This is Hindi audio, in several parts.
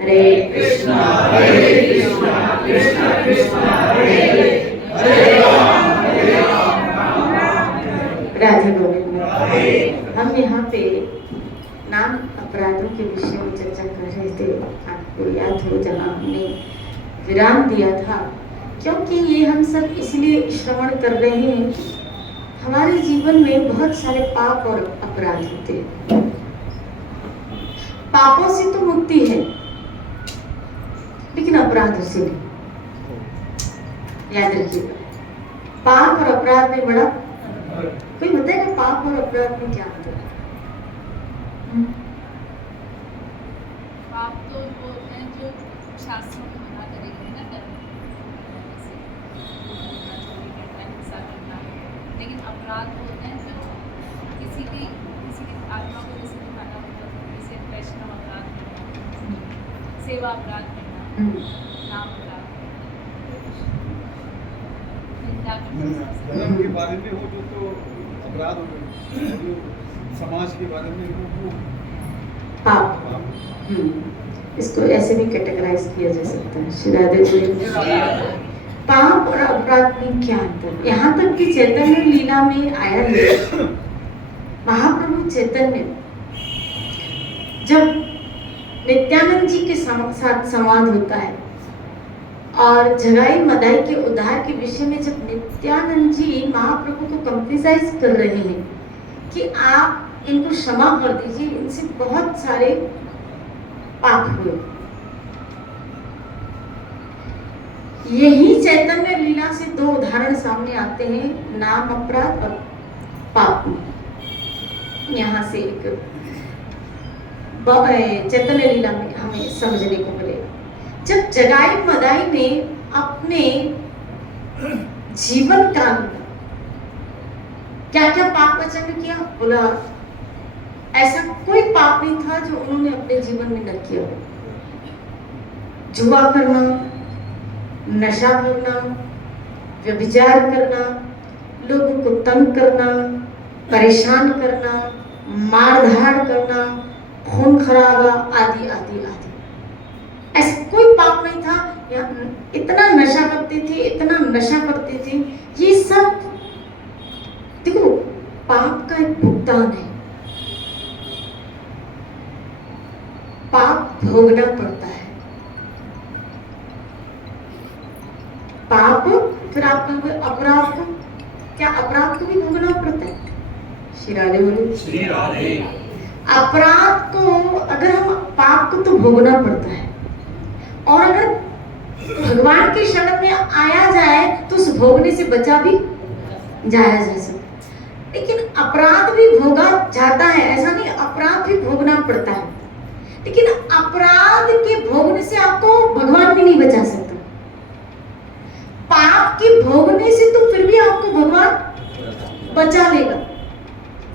हरे कृष्णा कृष्णा कृष्णा हरे हरे राम राधे गोविंद। हम यहाँ पे नाम अपराधों के विषय में चर्चा कर रहे थे। आपको याद हो जहाँ हमने विराम दिया था, क्योंकि ये हम सब इसलिए श्रवण कर रहे हैं कि हमारे जीवन में बहुत सारे पाप और अपराध होते हैं। पापों से तो मुक्ति है, लेकिन अपराधों से नहीं। याद रखिएगा, पाप और अपराध में बड़ा कोई बताएगा पाप और अपराध में क्या अंतर है? पाप तो वो है जो शास्त्रों में मना करे गए ना, चोरी करना, हिंसा करना। लेकिन अपराध वो होते हैं जो किसी की आत्मा को जैसे दिखाना होता है, जैसे वैष्णव अपराध करना, सेवा अपराध करना, नाम अपराध, निंदा करना। धर्म के बारे में हो जो तो अपराध हो गए, जो समाज के बारे में हो वो पाप। इसको ऐसे भी कैटेगराइज किया जा सकता है। श्री राधे गोविंद। पाप और अपराध में क्या अंतर? यहाँ तक कि चैतन्य लीला में आया है, महाप्रभु चैतन्य जब नित्यानंद जी के साथ संवाद होता है और जगाई मदाई के उद्धार के विषय में जब नित्यानंद जी महाप्रभु को कंप्लीसाइज कर रहे हैं कि आप इनको क्षमा कर दीजिए, इनसे बहुत सारे पाप हुए। यही चैतन्य लीला से दो उदाहरण सामने आते हैं, नाम अपराध और पाप। यहाँ से एक चैतन्य लीला में हमें समझने को मिलेगा। जब जगाई मदाई ने अपने जीवन काल में क्या क्या पाप वचन किया, बोला ऐसा कोई पाप नहीं था जो उन्होंने अपने जीवन में न किया हो। जुआ करना, नशा करना, व्यभिचार करना, लोगों को तंग करना, परेशान करना, मारधाड़ करना, खून खराबा आदि आदि आदि। ऐसा कोई पाप नहीं था। इतना नशा करते थे, इतना नशा करते थे। ये सब देखो पाप का एक भुगतान है। पाप भोगना पड़ता है। पाप फिर आप कहोगे अपराध को, क्या अपराध को भी भोगना पड़ता है? श्री राधे बोले। श्री राधे। अपराध को अगर हम पाप को तो भोगना पड़ता है, और अगर भगवान के शरण में आया जाए तो उस भोगने से बचा भी जाया जा सकता। लेकिन अपराध भी भोगा जाता है, ऐसा नहीं, अपराध भी भोगना पड़ता है। लेकिन अपराध के भोगने से आपको भगवान भी नहीं बचा सकता। पाप के भोगने से तो फिर भी आपको भगवान बचा लेगा,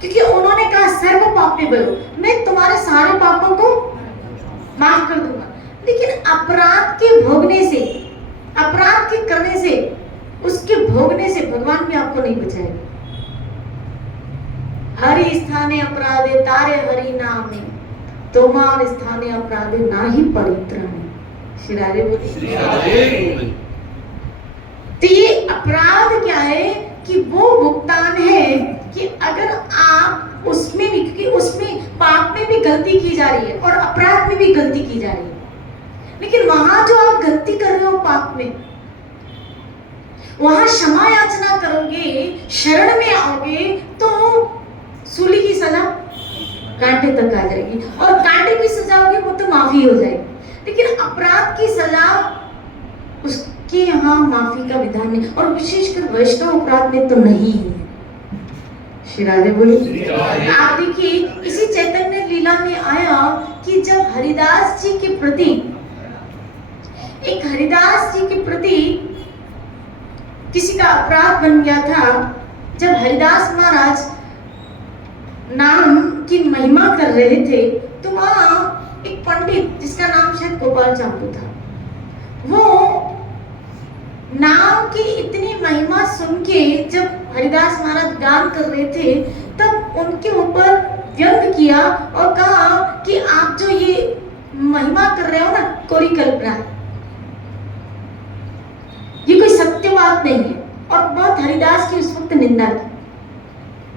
क्योंकि उन्होंने कहा सर्व पापे भयो, मैं तुम्हारे सारे पापों को माफ कर दूंगा। लेकिन अपराध के भोगने से, अपराध के करने से, उसके भोगने से भगवान भी आपको नहीं बचाएगा। हरि स्थाने अपराधे तारे हरि नामे, तोमार स्थाने अपराधे नाही परित्राणे। श्री राधे बोले। तो ये अपराध क्या है कि वो भुगतान है कि अगर आप उसमें भी, क्योंकि उसमें पाप में भी गलती की जा रही है और अपराध में भी गलती की जा रही है, लेकिन वहां जो आप गलती कर रहे हो पाप में, वहां क्षमा याचना करोगे, शरण में आओगे तो सूली की सजा कांटे तक आ जाएगी, और कांटे की सजा होगी वो तो माफी हो जाएगी। लेकिन अपराध की सजा उसके यहाँ माफी का विधान नहीं, और विशेषकर वैष्णव अपराध में तो नहीं है। श्री राधे बोले। आप देखिए इसी चैतन्य लीला में आया कि जब हरिदास जी के प्रति, एक हरिदास जी के प्रति किसी का अपराध बन गया था, जब हरिदास महाराज नाम की महिमा कर रहे थे, तो वहां एक पंडित जिसका नाम शायद गोपाल चांदू था, वो नाम की इतनी महिमा सुन के जब हरिदास महाराज गान कर रहे थे, तब उनके ऊपर व्यंग किया और कहा कि आप जो ये महिमा कर रहे हो ना, कोरी कल्पना है, ये कोई सत्य बात नहीं है। और बहुत हरिदास की उस वक्त निंदा की,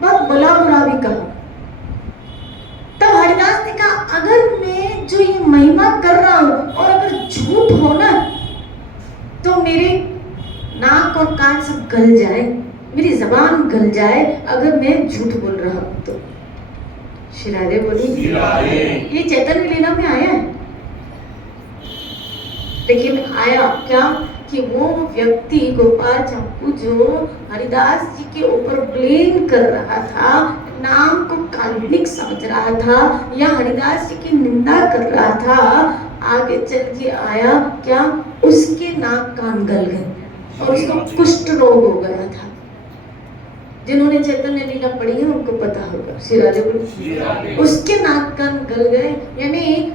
बहुत बुला बुरा भी कहा। तब हरिदास ने कहा अगर मैं जो ये महिमा कर रहा हूं और अगर झूठ हो ना, तो मेरे नाक और कान सब गल जाए, मेरी जबान गल जाए अगर मैं झूठ बोल रहा हूं तो। श्री राधे बोली, ये चैतन्य लीला में आया है। लेकिन आया क्या कि वो व्यक्ति गोपाल चंपू जो हरिदास जी के ऊपर ब्लेम कर रहा था, नाम को काल्पनिक समझ रहा था या हरिदास जी की निंदा कर रहा था, आगे चल के आया क्या, उसके नाक कान गल गए और उसको कुष्ठ रोग हो गया था। जिन्होंने चैतन्य लीला पढ़ी है उनको पता होगा। श्री राधे बोली, उसके नाक कान गल गए। यानी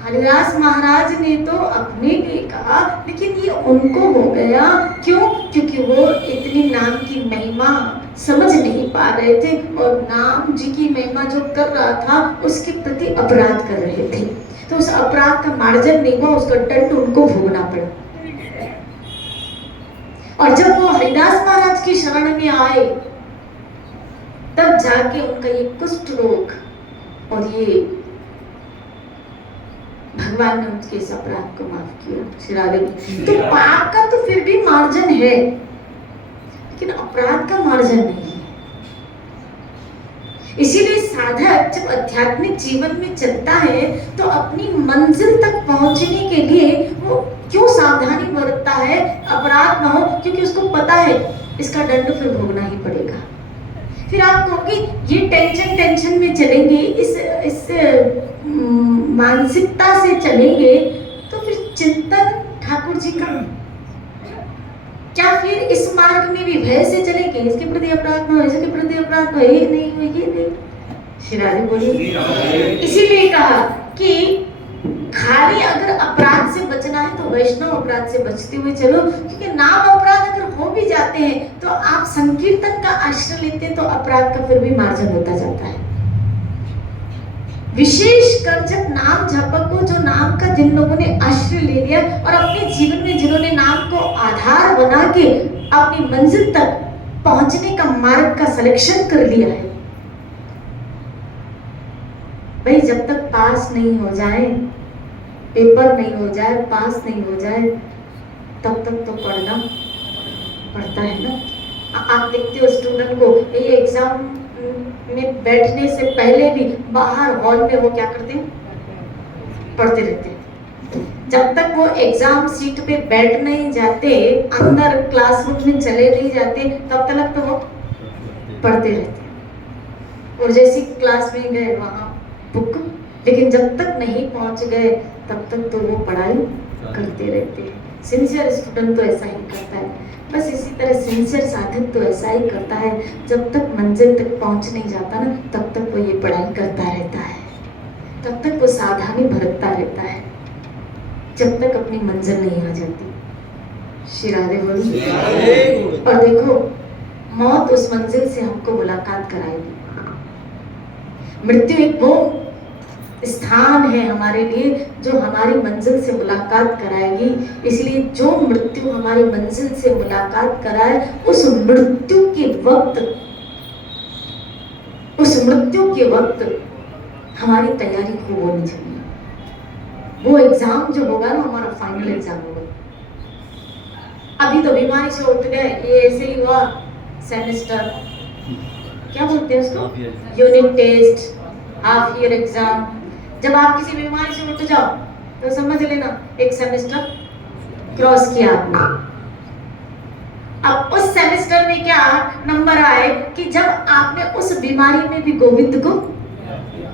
हरिदास महाराज ने तो अपने लिए कहा, लेकिन ये उनको हो गया। क्यों? क्योंकि वो इतनी नाम की महिमा समझ नहीं पा रहे थे और नाम जी की महिमा जो कर रहा था उसके प्रति अपराध कर रहे थे, तो उस अपराध का मार्जन नहीं हुआ, उसका दंड उनको भोगना पड़ा। और जब वो हरिदास महाराज की शरण में आए, तब जाके उनका ये कुष्ठ रोग और ये भगवान ने उनके इस अपराध को माफ किया। श्री राधे। तो पाप का तो फिर भी मार्जन है, लेकिन अपराध का मार्जन नहीं है। इसीलिए साधक जब आध्यात्मिक जीवन में चलता है तो अपनी मंजिल तक पहुंचने के लिए वो क्यों सावधानी बरतता है, अपराध ना हो, क्योंकि उसको पता है इसका दंड फिर भोगना ही पड़ेगा। फिर आप कहोगे ये टेंशन में चलेंगे, इस मानसिकता से चलेंगे, तो फिर चिंतन ठाकुर जी का क्या, फिर इस मार्ग में भी भय से चलेंगे, इसके प्रति अपराध न हो, इसके प्रति अपराध हो, ये नहीं हो, ये नहीं। श्री राधे बोलिए। इसीलिए कहा कि खाली अगर अपराध से बचना है तो वैष्णव अपराध से बचते हुए चलो, क्योंकि नाम अपराध अगर हो भी जाते हैं तो आप संकीर्तन का आश्रय लेते हैं तो अपराध का फिर भी मार्जन होता जाता है। विशेष कर जब नाम जपक को, जो नाम का जिन लोगों ने आश्रय ले लिया और अपने जीवन में जिन्होंने नाम को आधार बना के अपनी मंजिल तक पहुंचने का मार्ग का सिलेक्शन कर लिया है, भाई जब तक पास नहीं हो जाए, पेपर नहीं हो जाए, पास नहीं हो जाए, तब तक तो पढ़ना पड़ता है ना। आप देखते हो स्टूडेंट को ये एग्जाम में बैठने से पहले भी बाहर हॉल में वो क्या करते हैं, पढ़ते रहते हैं। जब तक वो एग्जाम सीट पे बैठ नहीं जाते, अंदर क्लासरूम में चले नहीं जाते, तब तक तो वो पढ़ते रहते हैं। और जैसी क्लास में गए वहाँ बुक, लेकिन जब तक नहीं पहुँच गए तब तक तो वो पढ़ाई करते रहते हैं। सिंसियर स्टूडेंट तो ऐसा ही करता है। बस इसी तरह सिंसियर साधक तो ऐसा ही करता है, जब तक मंजिल तक पहुंच नहीं जाता ना, तब तक वो ये पढ़ाई करता रहता है, तब तक वो सावधानी बरतता रहता है, जब तक अपनी मंजिल नहीं आ जाती। श्री राधे बोली। और देखो, मौत उस मंजिल से हमको मुलाकात कराएगी। मृत्यु एक वो स्थान है हमारे लिए जो हमारी मंजिल से मुलाकात कराएगी। इसलिए जो मृत्यु हमारी मंजिल से मुलाकात कराए, उस मृत्यु के वक्त हमारी तैयारी खूब होनी चाहिए। वो एग्जाम जो होगा ना, हमारा फाइनल एग्जाम होगा। अभी तो बीमारी से उठ गए, ये ऐसे ही हुआ, सेमेस्टर क्या बोलते हैं उसको, unit test, half year exam. जब आप किसी बीमारी से उठ जाओ तो समझ लेना एक सेमेस्टर क्रॉस किया आपने। अब उस सेमेस्टर में क्या नंबर आए कि जब आपने उस बीमारी में भी गोविंद को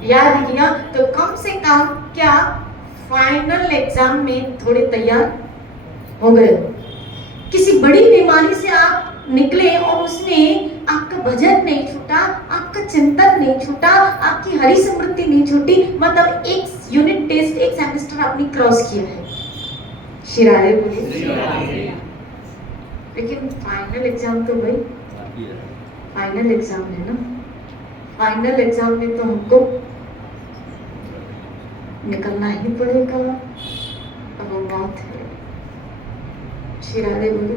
याद किया, तो कम से कम क्या फाइनल एग्जाम में थोड़े तैयार हो गए। किसी बड़ी बीमारी से आप निकले और उसमें आपका भजन नहीं छूटा, आपका चिंतन नहीं छूटा, आपकी हरि स्मृति नहीं छूटी, मतलब एक यूनिट टेस्ट, एक सेमेस्टर आपने क्रॉस किया है। श्री राधे बोलिए। लेकिन फाइनल एग्जाम तो भाई फाइनल एग्जाम है ना। फाइनल एग्जाम में तो हमको निकलना ही पड़ेगा, अब वो मौत है। श्री राधे बोले,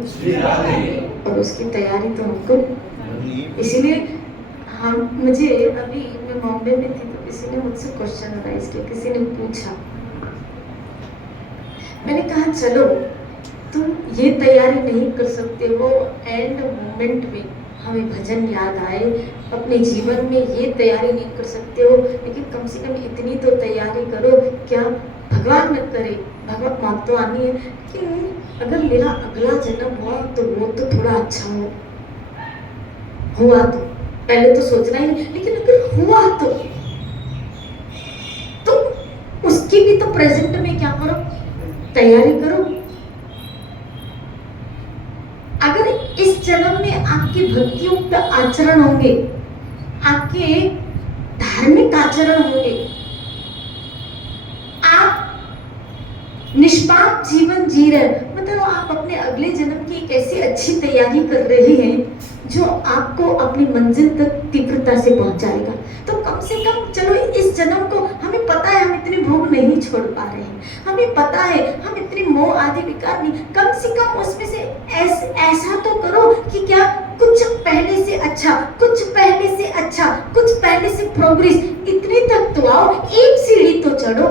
और उसकी तैयारी तो हमको, इसीलिए हम, मुझे अभी मैं बॉम्बे में थी तो किसी ने मुझसे क्वेश्चन राइज किया, किसी ने पूछा, मैंने कहा चलो तुम ये तैयारी नहीं कर सकते हो, एंड मोमेंट में हमें भजन याद आए, अपने जीवन में ये तैयारी नहीं कर सकते हो, लेकिन कम से कम इतनी तो तैयारी करो, क्या भगवान न करे, भगवत मौत तो आनी है, लेकिन अगर मेरा अगला जन्म हुआ तो वो तो थोड़ा अच्छा हुआ तो पहले तो सोचना ही नहीं, लेकिन अगर हुआ तो उसकी भी तो प्रेजेंट में क्या करो, तैयारी करो। अगर इस जन्म में आपके भक्तियुक्त आचरण होंगे, आपके धार्मिक आचरण होंगे, आप निष्पाप जीवन जी रहे, मतलब आप अपने अगले जन्म की एक ऐसी अच्छी तैयारी कर रहे हैं जो आपको अपनी मंजिल तक तीव्रता से पहुंचाएगा, तो कम से कम चलो इस जन्म को, हमें पता है हम इतने भोग नहीं छोड़ पा रहे हैं, हमें पता है हम इतनी मोह आदि विकार नहीं, कम से कम उसमें से ऐसा तो करो कि क्या कुछ पहले से अच्छा, कुछ पहले से अच्छा, कुछ पहले से प्रोग्रेस, इतने तक तो आओ, एक सीढ़ी तो चढ़ो,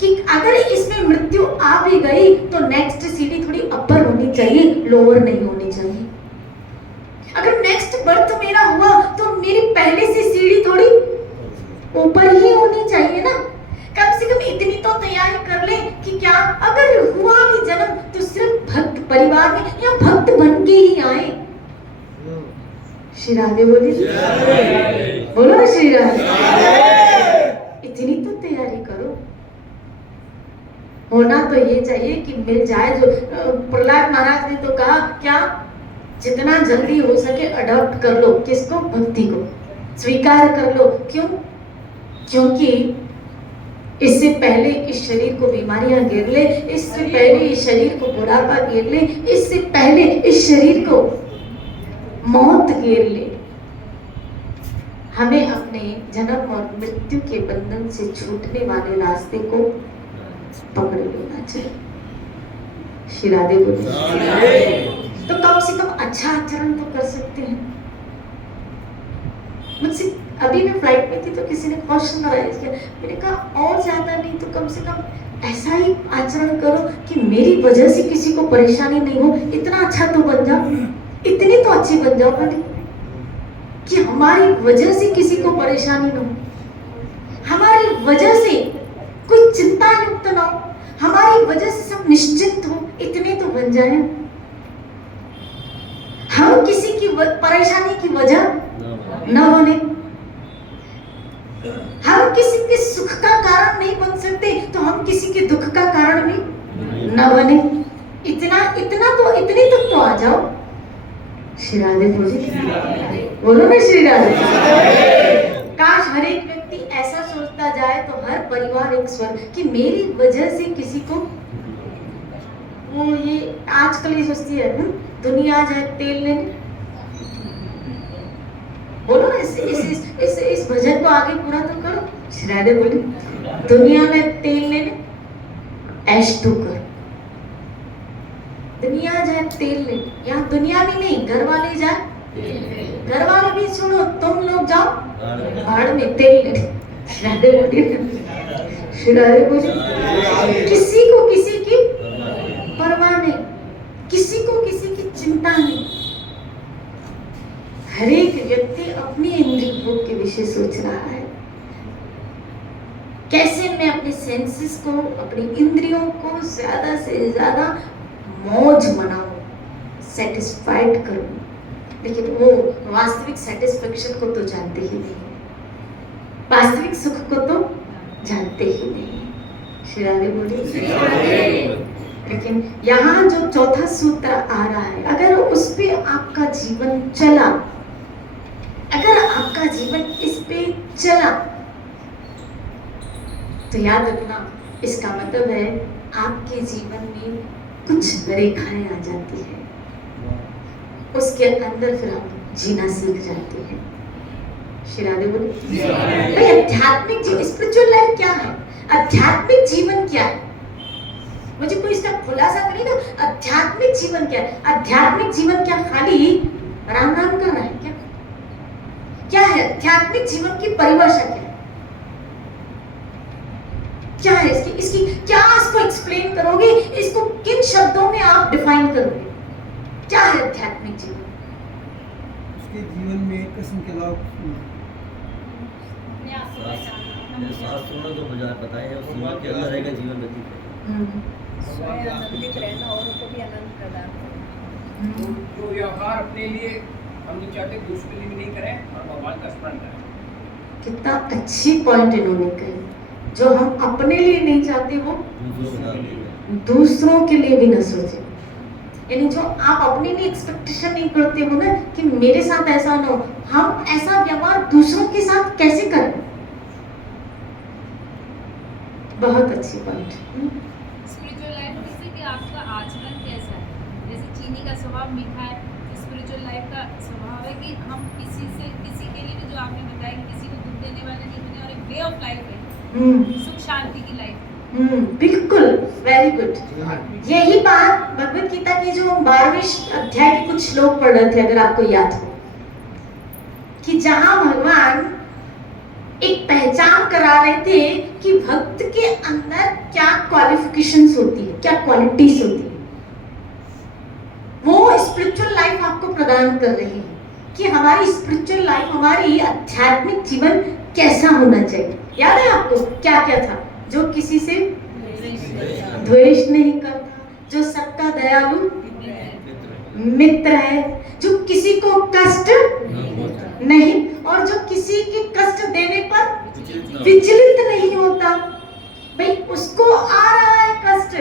कि अगर इसमें मृत्यु आ भी गई तो नेक्स्ट सीढ़ी थोड़ी अपर होनी चाहिए, लोअर नहीं होनी चाहिए। अगर नेक्स्ट बर्थ मेरा हुआ तो मेरी पहले से सीढ़ी थोड़ी ऊपर ही होनी चाहिए ना, कम से कम इतनी तो तैयारी कर ले कि क्या अगर हुआ भी जन्म तो सिर्फ भक्त परिवार में या भक्त बन के ही आए। श्री राधे बोली, बोलो श्री राधे, इतनी तो तैयारी करो। होना तो ये चाहिए कि मिल जाए, जो प्रहलाद महाराज ने तो कहा क्या, जितना जल्दी हो सके अडॉप्ट कर लो, किसको, भक्ति को स्वीकार कर लो। क्यों? क्योंकि इससे पहले इस शरीर को बीमारियां घेर ले, इससे पहले इस शरीर को बुढ़ापा घेर ले, इससे पहले इस शरीर को मौत घेर ले, हमें अपने जन्म और मृत्यु के बंधन से छूटने वाले रास्ते को पकड़ लेना चाहिए। श्री राधे बोली, तो कम से कम अच्छा आचरण तो कर सकते हैं। मुझसे अभी मैं फ्लाइट में थी तो किसी ने क्वेश्चन राइज किया, मैंने कहा और ज्यादा नहीं तो कम से कम ऐसा ही आचरण करो कि मेरी वजह से किसी को परेशानी नहीं हो, इतना अच्छा तो बन जाओ, इतनी तो अच्छी बन जाओ भले कि हमारी वजह से किसी को परेशानी ना हो, हमारी वजह से कोई चिंता युक्त ना हो, हमारी वजह से सब निश्चिंत हो, इतने तो बन जाए। हम किसी की परेशानी की वजह न बने, हम किसी के सुख का कारण नहीं बन सकते तो हम किसी के दुख का कारण भी न बने। इतना तो, इतने तक तो आ जाओ। श्री राधे बोलो ना श्री राधे। काश हर एक व्यक्ति ऐसा सोचता जाए तो हर परिवार एक स्वर्ग, कि मेरी वजह से किसी को, वो ये आजकल ये सोचती है दुनिया जाए तेल लेने, बोलो इस भजन को आगे पूरा तो करो। श्री राधे बोली, दुनिया में तेल लेने ऐश तू कर, दुनिया जाए तेल लेने, यहाँ दुनिया भी नहीं, घर वाले जाए, घर वाले भी सुनो, तुम लोग जाओ भाड़ में तेल लेने। श्री राधे बोली, श्री राधे बोली, किसी को किसी की परवाह नहीं, किसी को किसी की चिंता नहीं, हर एक व्यक्ति अपनी इंद्रिय भोग के विषय सोच रहा है, कैसे मैं अपने सेंसेस को, अपनी इंद्रियों को ज्यादा से ज्यादा मौज मनाऊं, सेटिस्फाइड करूं, लेकिन वो वास्तविक सेटिस्फेक्शन को तो जानते ही नहीं, वास्तविक सुख को तो जानते ही नहीं। श्री राधे बोली, लेकिन यहाँ जो चौथा सूत्र आ रहा है, अगर उस पे आपका जीवन चला, अगर आपका जीवन इस पे चला तो याद रखना, इसका मतलब है आपके जीवन में कुछ रेखाएं आ जाती है, उसके अंदर फिर हम जीना सीख जाते हैं। शिरादे बोले भाई आध्यात्मिक जीवन, स्पिरिचुअल लाइफ क्या है, आध्यात्मिक जीवन क्या है, मुझे कोई इसका खुलासा करें तो आध्यात्मिक जीवन क्या है? आध्यात्मिक जीवन क्या खाली राम राम कर रहा है क्या? क्या है आध्यात्मिक जीवन की परिभाषा क्या है? क्या है इसकी क्या इसको एक्सप्लेन करोगे? इसको किन शब्दों में आप डिफाइन करोगे? क्या है आध्यात्मिक जीवन? उसके जीवन में एक किस्म के लोग अपने आप को पहचानना, शास्त्रों ने जो बताए हैं उस जीवन के अंदर रहेगा जीवन व्यतीत है। स्वयं आनंदित रहना, औरों को भी आनंद प्रदान करना। जो व्यवहार अपने लिए हम नहीं चाहते दूसरे के लिए भी नहीं करें और भगवान का स्मरण करें। कितना अच्छी पॉइंट इन्होंने कही, जो हम अपने लिए नहीं चाहते वो दूसरों के लिए भी न सोचे। यानी जो आप अपने लिए एक्सपेक्टेशन नहीं करते हो ना कि मेरे साथ ऐसा ना हो, हम ऐसा व्यवहार दूसरों के साथ कैसे करें? बहुत अच्छी पॉइंट। स्पिरिचुअल लाइफ में जैसे कि आपका आचरण कैसा है, जैसे चीनी का स्वभाव मीठा है, स्पिरिचुअल लाइफ का स्वभाव है कि हम किसी के लिए भी, जो आपने बताया कि किसी को दुख देने वाले नहीं बने, और एक वे ऑफ लाइफ है, सुख शांति की लाइफ। बिल्कुल, वेरी गुड। यही बात भगवत गीता की जो 12वें अध्याय के कुछ श्लोक पढ़ रहे थे, अगर आपको याद हो, कि जहां भगवान एक पहचान करा रहे थे कि भक्त के अंदर क्या क्वालिफिकेशंस होती है, क्या क्वालिटीज होती है, वो स्पिरिचुअल लाइफ आपको प्रदान कर रही है कि हमारी स्पिरिचुअल लाइफ, हमारी आध्यात्मिक जीवन कैसा होना चाहिए। याद है आपको क्या क्या था? जो किसी से द्वेष नहीं करता, जो सबका दयालु मित्र है, जो किसी को कष्ट नहीं, और जो किसी के कष्ट देने पर विचलित नहीं होता। भाई उसको आ रहा है कष्ट,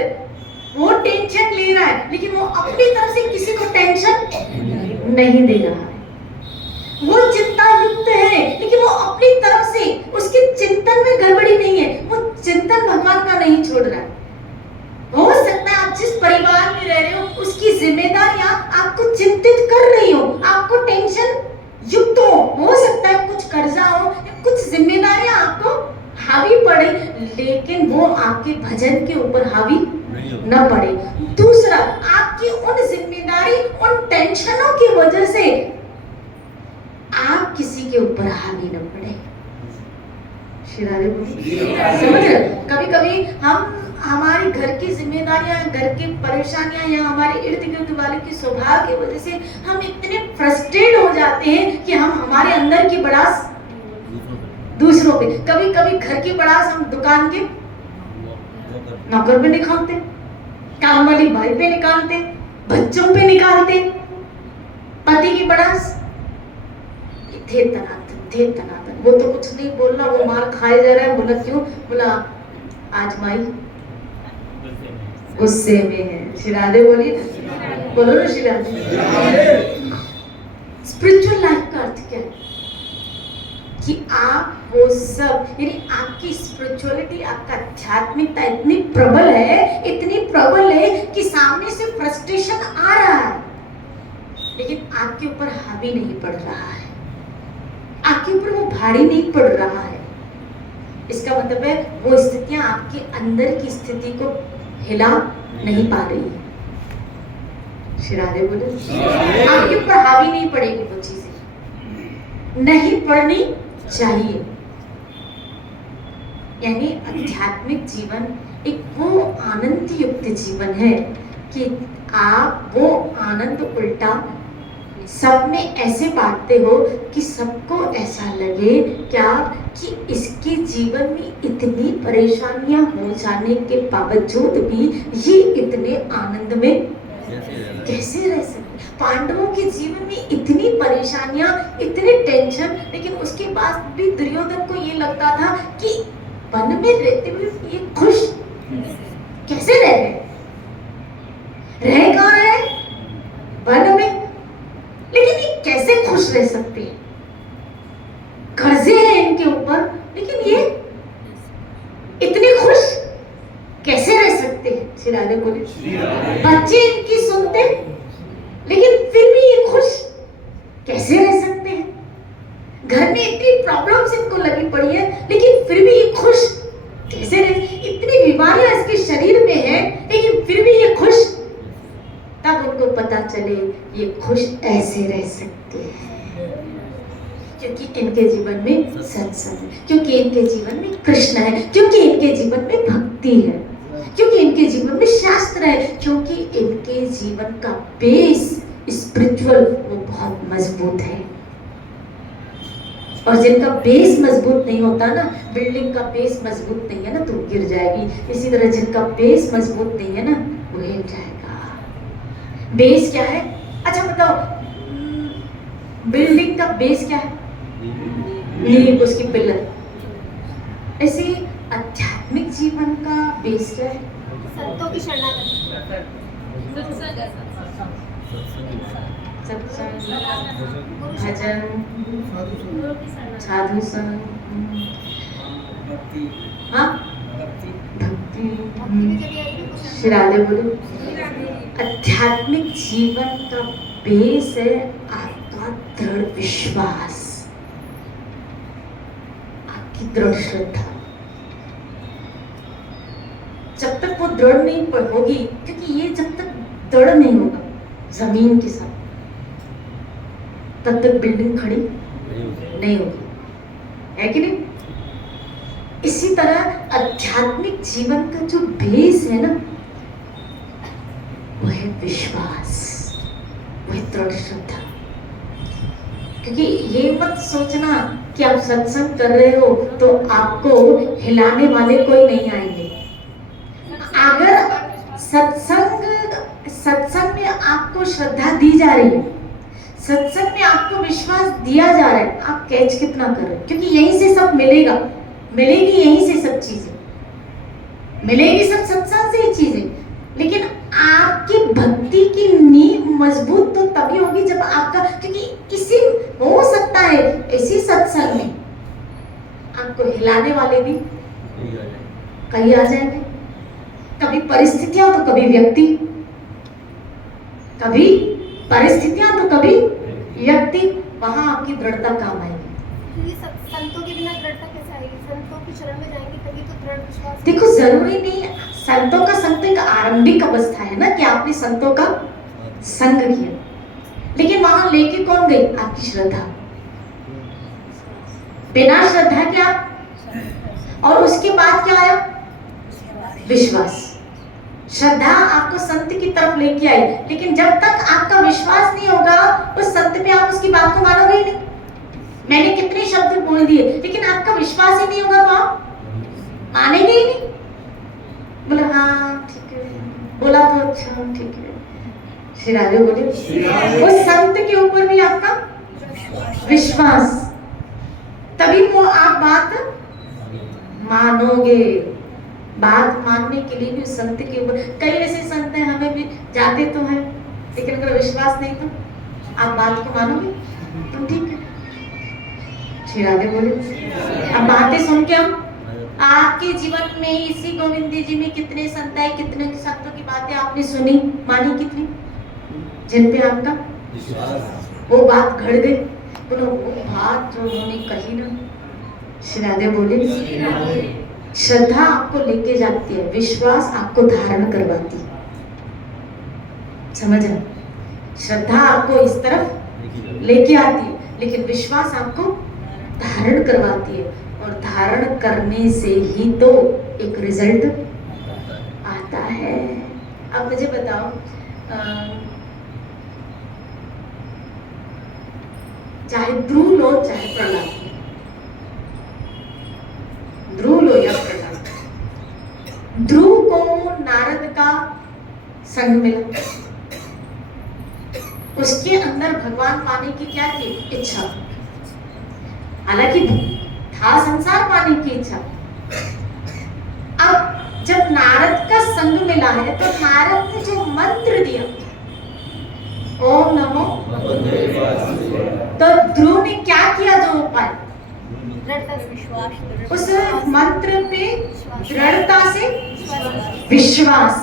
वो टेंशन ले रहा है, लेकिन वो अपनी तरफ से किसी को टेंशन नहीं दे रहा है। वो चिंता युक्त है, लेकिन वो अपनी तरफ से, उसके चिंतन में गड़बड़ी नहीं है, वो चिंतन भगवान का नहीं छोड़ रहा है। हो सकता है आप जिस परिवार में रह रहे हो उसकी जिम्मेदारियां आपको चिंतित कर रही हो, आपको टेंशन युक्त हो सकता है कुछ कर्जा हो, कुछ जिम्मेदारियां आपको हावी पड़े, लेकिन वो आपके भजन के ऊपर हावी न पड़े। दूसरा, आपकी उन जिम्मेदारी, उन टेंशनों की वजह से आप किसी के ऊपर हावी न पड़े। समझ रहे? कभी कभी हम हमारी घर की जिम्मेदारियां, घर की परेशानियां या हमारे इर्द गिर्द वाले के स्वभाव की वजह से हम इतने फ्रस्ट्रेट हो जाते हैं कि हम हमारे अंदर की बड़ास दूसरों पे, कभी कभी घर की बड़ास हम दुकान के नौकर पे निकालते, काम वाली भाई पे निकालते, बच्चों पे निकालते, पति की बड़ास थे तनातन। वो तो कुछ नहीं बोल रहा, वो मार खाए जा रहा है। बोला क्यों? बोला आज माई गुस्से में है। शिरादे बोली ना, बोलो ना शिरादे। स्पिरिचुअल लाइफ का अर्थ क्या है? कि आप वो सब, यानी आपकी स्पिरिचुअलिटी, आपका आध्यात्मिकता इतनी प्रबल है कि सामने से फ्रस्ट्रेशन आ रहा है, लेकिन आपके ऊपर हावी नहीं पड़ रहा है, आपके ऊपर वो भारी नहीं पड़ रहा है। इसका मतलब है वो स्थितियां आपके अंदर की स्थिति को हिला नहीं पा रही है। शिरादे बोले, आपके ऊपर हावी नहीं पड़ेगी वो चीजें, नहीं पड़नी चाहिए। यानी आध्यात्मिक जीवन एक वो आनंद युक्त जीवन है कि आप वो आनंद उल्टा सब में ऐसे बांटते हो कि सबको ऐसा लगे क्या कि इसके जीवन में इतनी परेशानियां हो जाने के बावजूद भी ये इतने आनंद में कैसे रह सकते। पांडवों के जीवन में इतनी परेशानियां, इतने टेंशन, लेकिन उसके बाद भी दुर्योधन को ये लगता था कि वन में रहते हुए ये खुश कैसे रह रहे, रह कहाँ रहे वन में, लेकिन ये कैसे खुश रह सकते हैं? कर्जे हैं इनके ऊपर, लेकिन ये इतने खुश कैसे रह सकते हैं? शिरादे बोले, बच्चे इनकी सुनते, लेकिन फिर भी ये खुश कैसे रह सकते हैं? घर में इतनी प्रॉब्लम्स इनको लगी पड़ी है, लेकिन फिर भी ये खुश कैसे रहे? इतनी बीमारियां इसके शरीर में है, लेकिन फिर भी ये खुश। तब उनको पता चले ये खुश ऐसे रह सकते हैं क्योंकि इनके जीवन में सत्संग है, क्योंकि इनके जीवन में कृष्ण है, क्योंकि इनके जीवन में भक्ति है, क्योंकि इनके जीवन में शास्त्र है, क्योंकि इनके जीवन का बेस स्पिरिचुअल वो बहुत मजबूत है। और जिनका बेस मजबूत नहीं होता ना, बिल्डिंग का बेस मजबूत नहीं है ना, तो गिर जाएगी। इसी तरह जिनका बेस मजबूत नहीं है ना, वो हिल जाएगा। बेस क्या है? अच्छा बताओ, बिल्डिंग का बेस क्या है? नींव, उसकी पिलर। ऐसे आध्यात्मिक जीवन का बेस क्या है? संतों की शरणागति, सत्संग, भजन, साधु संग, हाँ भक्ति। श्री राधे बोलो। आध्यात्मिक जीवन का बेस है आपका दृढ़ विश्वास, आपकी दृढ़ श्रद्धा। जब तक वो दृढ़ नहीं होगी, क्योंकि ये जब तक दृढ़ नहीं होगा जमीन के साथ, तब तक बिल्डिंग खड़ी नहीं होगी, है कि नहीं? इसी तरह आध्यात्मिक जीवन का जो बेस है ना, वो है विश्वास, वो है दृढ़ श्रद्धा। क्योंकि ये मत सोचना कि आप सत्संग कर रहे हो तो आपको हिलाने वाले कोई नहीं आएंगे। अगर सत्संग में आपको श्रद्धा दी जा रही है, सत्संग में आपको विश्वास दिया जा रहा है, आप कैच कितना कर रहे हैं? क्योंकि यहीं से सब मिलेगा, मिलेगी यहीं से सब चीजें, मिलेगी सब सत्संग से ही चीजें। लेकिन आपकी भक्ति की नींव मजबूत तो तभी होगी जब आपका, क्योंकि इसी हो सकता है इसी सत्संग में आपको हिलाने वाले भी कहीं आ जाएंगे, कभी परिस्थितियां तो कभी व्यक्ति, कभी परिस्थितियां तो कभी व्यक्ति, वहां आपकी दृढ़ता काम आएगी। संतों के बिना दृढ़ता कैसे आएगी? संतों की शरण में जाएंगे तभी तो दृढ़ विश्वास। देखो, जरूरी नहीं है संतों का संग तो एक आरंभिक अवस्था है ना, कि आपने संतों का संग किया, लेकिन वहां लेके कौन गई? आपकी श्रद्धा। बिना श्रद्धा क्या, और उसके बाद क्या आया? विश्वास। श्रद्धा आपको संत की तरफ लेके आई, लेकिन जब तक आपका विश्वास नहीं होगा उस संत पे, आप उसकी बात को मानोगे ही नहीं। मैंने कितने शब्द बोल दिए, लेकिन आपका विश्वास ही नहीं होगा तो आप मानेंगे ही नहीं। बोला हाँ ठीक है, बोला तो अच्छा ठीक है, श्री राधे बोले। उस संत के ऊपर भी आपका विश्वास, तभी वो आप बात मानोगे। बात मानने के लिए भी उस संत के ऊपर, कई ऐसे संत हैं हमें भी जाते तो हैं, लेकिन अगर विश्वास नहीं तो आप बात को मानोगे तो ठीक है, श्री राधे बोले। अब बातें सुन के हम आपके जीवन में इसी गोविंद जी में कितने संत है, कितने संतों की बातें आपने सुनी, मानी कितनी, जिन पे आपका वो बात घड़ गई, बोलो वो बात जो उन्होंने कही ना, श्री राधे बोले। श्रद्धा आपको लेके जाती है, विश्वास आपको धारण करवाती है, समझ रहे? श्रद्धा आपको इस तरफ लेके आती है, लेकिन विश्वास आपको धारण करवाती है, और धारण करने से ही तो एक रिजल्ट आता है। अब मुझे बताओ, चाहे ध्रुव लो चाहे प्रहलाद, ध्रुव लो या प्रहलाद, ध्रुव को नारद का संग मिला, उसके अंदर भगवान पाने की क्या थी? इच्छा। हालांकि था संसार पाने की इच्छा। अब जब नारद का संग मिला है तो नारद ने जो मंत्र दिया, ओम नमो, तो ध्रुव ने क्या किया? जो उपाय, उस मंत्र पे दृढ़ता से विश्वास,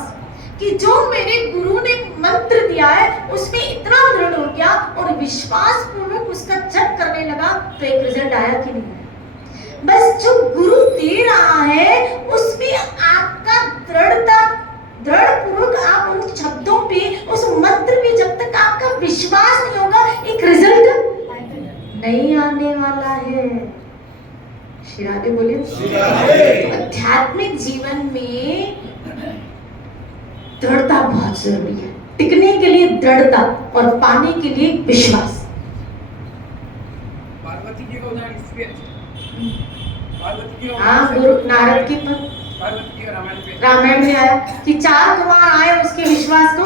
कि कि जो मेरे गुरु ने मंत्र दिया है उसमें इतना दृढ़ हो गया और विश्वास पूर्वक उसका जप करने लगा, तो एक रिजल्ट आया कि नहीं आया? बस जो गुरु दे रहा है उसमें आपका दृढ़ पूर्वक आप उन शब्दों पे, उस मंत्र पे जब तक आपका विश्वास नहीं होगा, एक रिजल्ट नहीं आने वाला है। श्री राधे बोले। आध्यात्मिक जीवन में दृढ़ता बहुत जरूरी है। टिकने के लिए दृढ़ता और पाने के लिए विश्वास। पार्वती जी का उदाहरण इसलिए पार्वती जी हाँ, गुरु नारद की पार्वती जी का रामायण में आया कि 4 कुमार आए उसके विश्वास को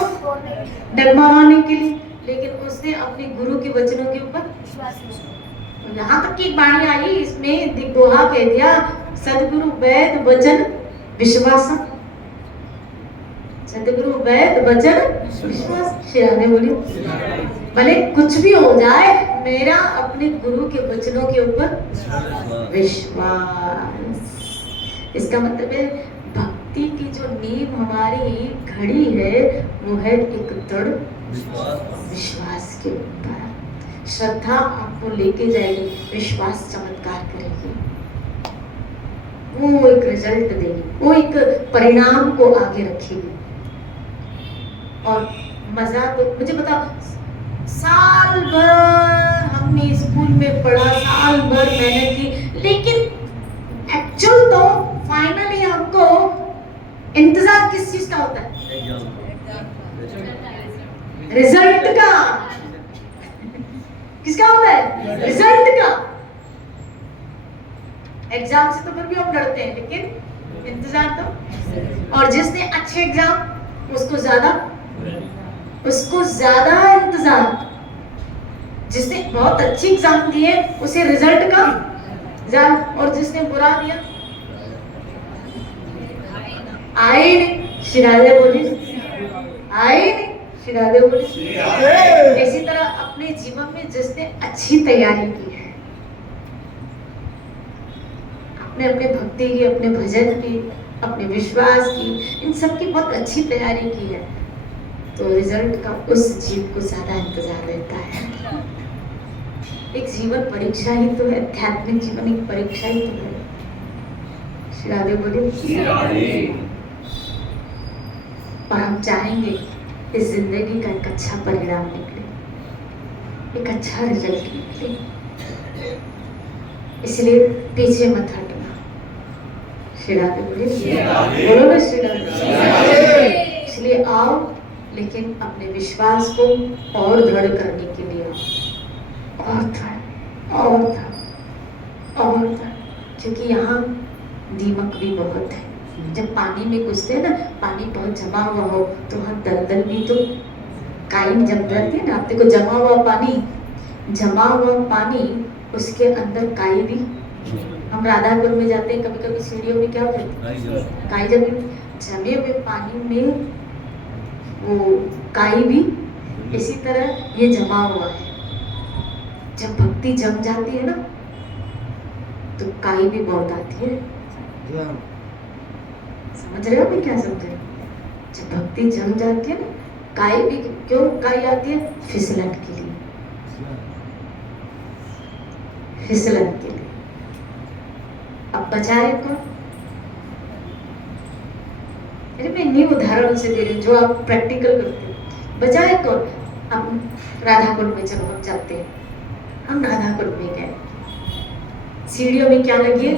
डगमगाने के लिए, लेकिन उसने अपने गुरु के वचनों के ऊपर विश्वास नहीं। यहाँ तक की एक वाणी आई, इसमें दिग्दोहा कह दिया, सदगुरु वैद वचन विश्वास। सदगुरु वैद वचन विश्वास। श्री राधे बोली। भले कुछ भी हो जाए, मेरा अपने गुरु के वचनों के ऊपर विश्वास। इसका मतलब है भक्ति की जो नींव हमारी घड़ी है वो है एक दृढ़ विश्वास के ऊपर। श्रद्धा आपको लेके जाएगी, विश्वास चमत्कार करेगी, वो एक रिजल्ट देगी, वो एक परिणाम को आगे रखेगी। और मजा तो मुझे बताओ, साल भर हमने स्कूल में पढ़ा, साल भर मेहनत की, लेकिन एक्चुअल तो फाइनली हमको इंतजार किस चीज का होता है? रिजल्ट का। किसका होता है? रिजल्ट का। एग्जाम से तो फिर भी हम डरते हैं, लेकिन इंतजार तो। और जिसने अच्छे एग्जाम उसको ज्यादा इंतजार। जिसने बहुत अच्छी एग्जाम दिए उसे रिजल्ट का ज्यादा, और जिसने बुरा दिया आए नहीं। श्री राधे बोली। आए नहीं। श्री राधे बोली। इसी तरह अपने जीवन में जिसने अच्छी तैयारी की है, अपने अपने भक्ति की, अपने भजन की, अपने विश्वास की, इन सब की बहुत अच्छी तैयारी की है, तो रिजल्ट का उस जीव को ज्यादा इंतजार रहता है। एक जीवन परीक्षा ही तो है, आध्यात्मिक जीवन एक परीक्षा ही तो है। श्री राधे बोले। और हम चाहेंगे इस जिंदगी का एक अच्छा परिणाम निकले, एक अच्छा रिजल्ट निकले, इसलिए पीछे मत हटना। श्री राधे बोले। बोलो ना श्री राधे। इसलिए आओ, लेकिन अपने विश्वास को और दृढ़ करने के लिए आओ, और दृढ़, क्योंकि यहाँ दीमक भी बहुत है। जब पानी में घुसते हैं ना, पानी बहुत जमा हुआ हो तो वहाँ दलदल भी तो कायम जम जाती है ना। आप देखो, जमा हुआ पानी उसके अंदर काई भी। हम राधाकुंड में जाते हैं, कभी कभी सीढ़ियों में क्या होता है? काई जमे हुए पानी में वो काई भी, इसी तरह ये जमा हुआ है। जब भक्ति जम जाती है ना तो काई भी बहुत आती है। समझ रहे हो मैं क्या समझ रही हूँ? जब भक्ति जम जाती है ना, काई भी क्यों काई आती है? फिसलन के लिए, फिसलन के लिए। अब बचाए कौन? अरे मैं नहीं उदाहरण से दे रही हूँ जो आप प्रैक्टिकल करते हो। बचाए कौन? अब राधाकुंड में जब हम जाते हैं, हम राधाकुंड में गए, सीढ़ियों में क्या लगी है?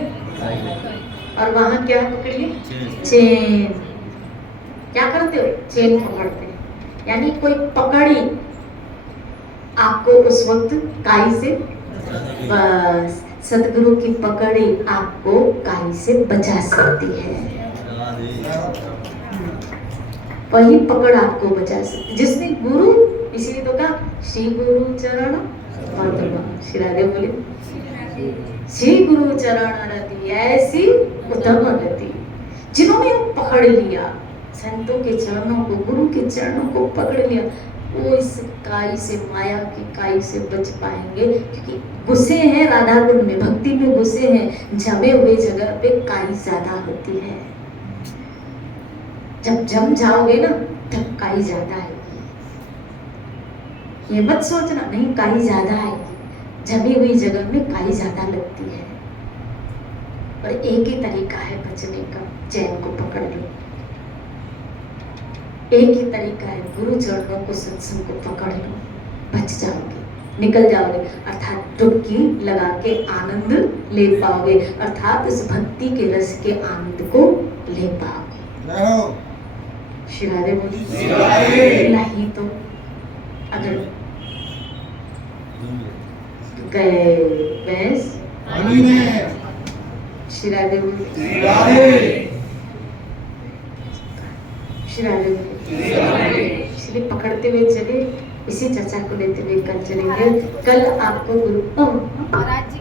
और वहां क्या पकड़िए? चेन। क्या करते हो? चेन पकड़ते हैं। यानी कोई पकड़ी आपको उस वक्त काई से, बस सतगुरु की पकड़ी आपको काई से बचा सकती है। वही पकड़ आपको बचा सकती, जिसने गुरु, इसीलिए तो कहा श्री गुरु चरण पद्म। श्री राधे बोले। श्री गुरु चरण रति ऐसी उत्तम गति। जिन्होंने पकड़ लिया संतों के चरणों को, गुरु के चरणों को पकड़ लिया, वो इस काई से, माया की काई से बच पाएंगे। क्योंकि गुस्से हैं राधाकुंड में, भक्ति में गुस्से हैं, जमे हुए जगह पे काई ज्यादा होती है। जब जम जाओगे ना तब काई ज्यादा आएगी। ये मत सोचना नहीं काई ज्यादा आएगी, जमी हुई जगह में काई ज्यादा लगती है। और एक ही तरीका है बचने का, चैन को पकड़ लो। एक ही तरीका है, गुरु चरणों को, सत्संग को पकड़ लो, बच जाओगे, निकल जाओगे, अर्थात डुबकी लगा के आनंद ले पाओगे, अर्थात इस भक्ति के रस के आनंद को ले पाओगे। श्री राधे बोली नहीं तो अगर गए भैंस श्री राधे बोली श्री राधे बोली, इसलिए पकड़ते हुए चले, इसी चर्चा को लेते हुए कल चलेंगे। कल आपको गुरु महाराज जी